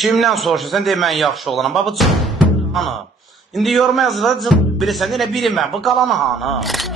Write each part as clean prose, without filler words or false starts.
Kimdən soruşursan, deyir, mən yaxşı olaram. Baba, hanı? İndi yorma yazılar, bilirsən, elə biri mən, bu qalanı hanı?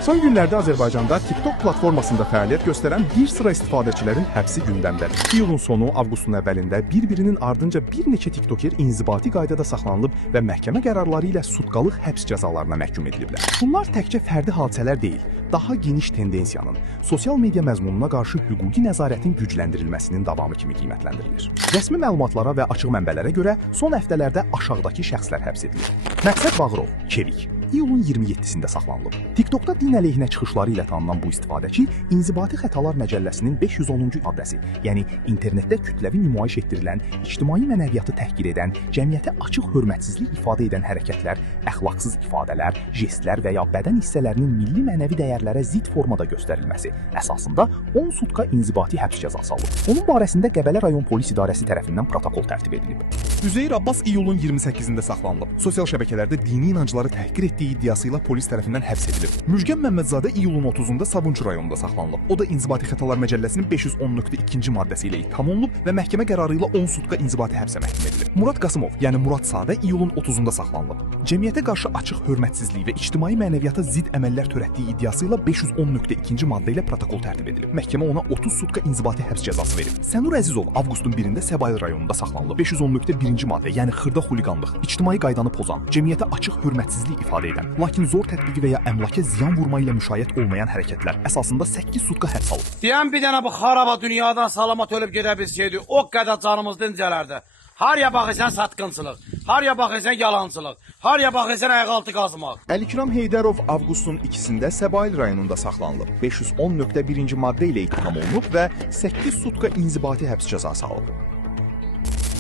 Son günlərdə Azərbaycanda TikTok platformasında fəaliyyət göstərən bir sıra istifadəçilərin həbsi gündəmdədir. İyulun sonu, avqustun əvvəlində bir-birinin ardınca bir neçə TikToker inzibati qaydada saxlanılıb və məhkəmə qərarları ilə sutqalıq həbs cəzalarına məhkum ediliblər. Bunlar təkcə fərdi hadisələr deyil, daha geniş tendensiyanın, sosial media məzmununa qarşı hüquqi nəzarətin gücləndirilməsinin davamı kimi qiymətləndirilir. Rəsmi məlumatlara və açıq mənbələrə görə son həftələrdə aşağıdakı şəxslər həbs edilir. Məqsəd Bağırov, Kevik, iyulun 27-sində saxlanılıb. TikTokda din əleyhinə çıxışları ilə tanınan bu istifadəçi İnzibati Xətalar Məcəlləsinin 510-cu maddəsi, yəni internetdə kütləvi nümayiş etdirilən, ictimai mənəviyyatı təhqir edən, cəmiyyətə açıq hörmətsizlik ifadə edən hərəkətlər, əxlaqsız ifadələr, jestlər və ya bədən hissələrinin milli mənəvi dəyərlərə zidd formada göstərilməsi əsasında 10 sutka inzibati həbs cəzası alıb. Onun barəsində Qəbələ rayon polis idarəsi tərəfindən protokol tərtib edilib. Üzeyir Abbas iyulun 28-də saxlanılıb. Sosial şəbəkələrdə dini inancları təhqir etdiyi iddiası ilə polis tərəfindən həbs edilib. Müjgan Məmmədzadə iyulun 30-da Sabunçu rayonunda saxlanılıb. O da İnzibati Xətalar Məcəlləsinin 510.2-ci maddəsi ilə ittiham olunub və məhkəmə qərarı ilə 10 sutka inzibati həbsə məhkum edilib. Murad Qasımov, yəni Murad Sadə iyulun 30-da saxlanılıb. Cəmiyyətə qarşı açıq hörmətsizlik və ictimai mənəviyyata zidd əməllər törətdiyi iddiası ilə 510.2-ci maddə ilə protokol tərtib edilib. Məhkəmə ona 30 sutka inzibati həbs cəzası verib. Sənur Əzizov avqustun 1-də Səbail rayonunda saxlanılıb. 510.1-ci maddə, yəni xırda xuliqanlıq, ictimai qaydanı pozan, cəmiyyətə açıq hörmətsizlik ifadə edən, lakin zor tətbiqi və ya əmlaka ziyan vurma ilə müşayiət olmayan hərəkətlər əsasında 8 sutka həbs alıb. Deyən bir dənə bu xaraba dünyadan salamat ölüb gedə bilsəydi, o qədər canımız dincələrdi. Harya baxırsan satqınçılıq, harya baxırsan yalancılıq, harya baxırsan ayaqaltı qazmaq. Əlikram Heydərov avqustun 2-sində Səbail rayonunda saxlanılıb. 510.1-ci maddə ilə ittiham olunub və 8 sutka inzibati həbs cəzası alıb.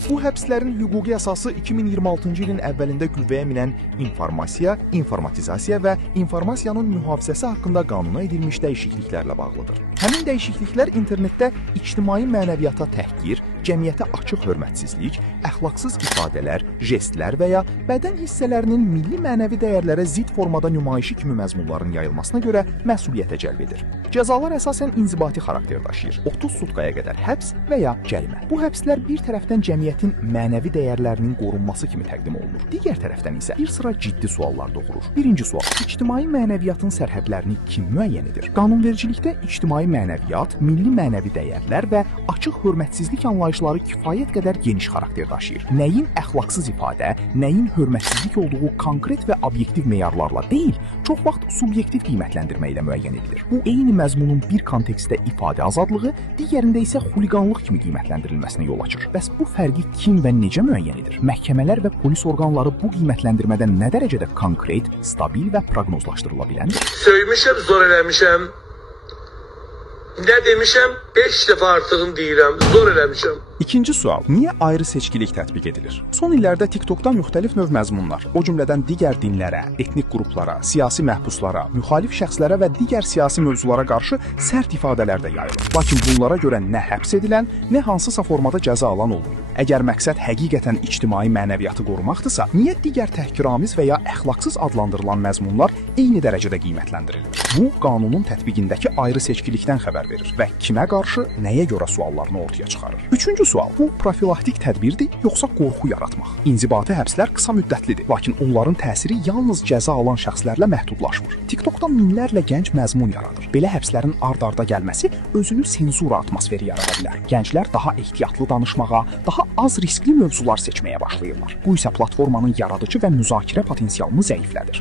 Bu həbslərin hüquqi əsası 2026-cı ilin əvvəlində qüvvəyə minən informasiya, informatizasiya və informasiyanın mühafizəsi haqqında qanuna edilmiş dəyişikliklərlə bağlıdır. Həmin dəyişikliklər internetdə ictimai mənəviyyata təhqir, cəmiyyətə açıq hörmətsizlik, əxlaqsız ifadələr, jestlər və ya bədən hissələrinin milli mənəvi dəyərlərə zidd formada nümayişi kimi məzmunların yayılmasına görə məsuliyyətə cəlb edir. Cəzalar əsasən inzibati xarakter daşıyır. 30 sutkaya qədər həbs və ya cərimə. Bu həbslər bir tərəfdən cəmiyyətin mənəvi dəyərlərinin qorunması kimi təqdim olunur. Digər tərəfdən isə bir sıra ciddi suallar doğurur. Birinci sual: ictimai mənəviyyatın sərhədlərini kim müəyyən edir? Qanunvericilikdə ictimai mənəviyyat, milli mənəvi dəyərlər və açıq hörmətsizlik anlayışları kifayət qədər geniş xarakter daşıyır. Nəyin əxlaqsız ifadə, nəyin hörmətsizlik olduğu konkret və obyektiv meyarlarla deyil, çox vaxt subyektiv qiymətləndirmə ilə müəyyən edilir. Bu eyni məzmunun bir kontekstdə ifadə azadlığı, digərində isə xuliqanlıq kimi qiymətləndirilməsinə yol açır. Bəs bu fərqi kim və necə müəyyən edir? Məhkəmələr və polis orqanları bu qiymətləndirmədən nə dərəcədə konkret, stabil və proqnozlaşdırıla biləndir? Söymüşəm, zor eləmişəm. Nə demişəm? 5 dəfə artığını deyirəm, zor eləmişəm. İkinci sual: niyə ayrı seçkilik tətbiq edilir? Son illərdə TikTokda müxtəlif növ məzmunlar, o cümlədən digər dinlərə, etnik qruplara, siyasi məhbuslara, müxalif şəxslərə və digər siyasi mövzulara qarşı sərt ifadələr də yayılır. Lakin bunlara görə nə həbs edilən, nə hansısa formada cəza alan olmuyor. Əgər məqsəd həqiqətən ictimai mənəviyyatı qorumaqdırsa, niyə digər təhqiramiz və ya əxlaqsız adlandırılan məzmunlar eyni dərəcədə qiymətləndirilir? Bu, qanunun tətbiqindəki ayrı seçkilikdən xəbər verir və kimə qarşı, nəyə görə suallarını ortaya çıxarır. Üçüncü sual: bu profilaktik tədbirdir, yoxsa qorxu yaratmaq? İnzibati həbslər qısa müddətlidir, lakin onların təsiri yalnız cəza alan şəxslərlə məhdudlaşmır. TikTokda minlərlə gənc məzmun yaradır. Belə həbslərin ard-arda gəlməsi özünü senzura atmosferi yarada bilər. Gənclər daha ehtiyatlı danışmağa, daha az riskli mövzular seçməyə başlayırlar. Bu isə platformanın yaradıcı və müzakirə potensialını zəiflədir.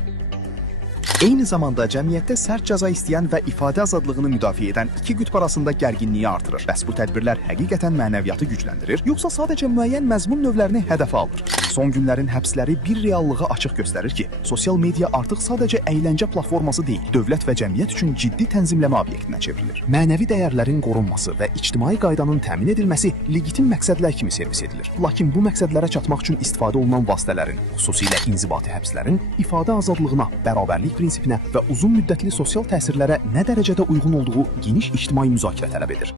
Eyni zamanda cəmiyyətdə sərt cəza istəyən və ifadə azadlığını müdafiə edən iki qütb arasında gərginliyi artırır. Bəs bu tədbirlər həqiqətən mənəviyyatı gücləndirir, yoxsa sadəcə müəyyən məzmun növlərini hədəfə alır? Son günlərin həbsləri bir reallığı açıq göstərir ki, sosial media artıq sadəcə əyləncə platforması deyil, dövlət və cəmiyyət üçün ciddi tənzimləmə obyektinə çevrilir. Mənəvi dəyərlərin qorunması və ictimai qaydanın təmin edilməsi legitim məqsədlər kimi servis edilir. Lakin bu məqsədlərə çatmaq üçün istifadə olunan vasitələrin, xüsusilə inzibati həbslərin ifadə azadlığına, bərabərlik prinsipinə və uzun müddətli sosial təsirlərə nə dərəcədə uyğun olduğu geniş ictimai müzakirə tələb edir.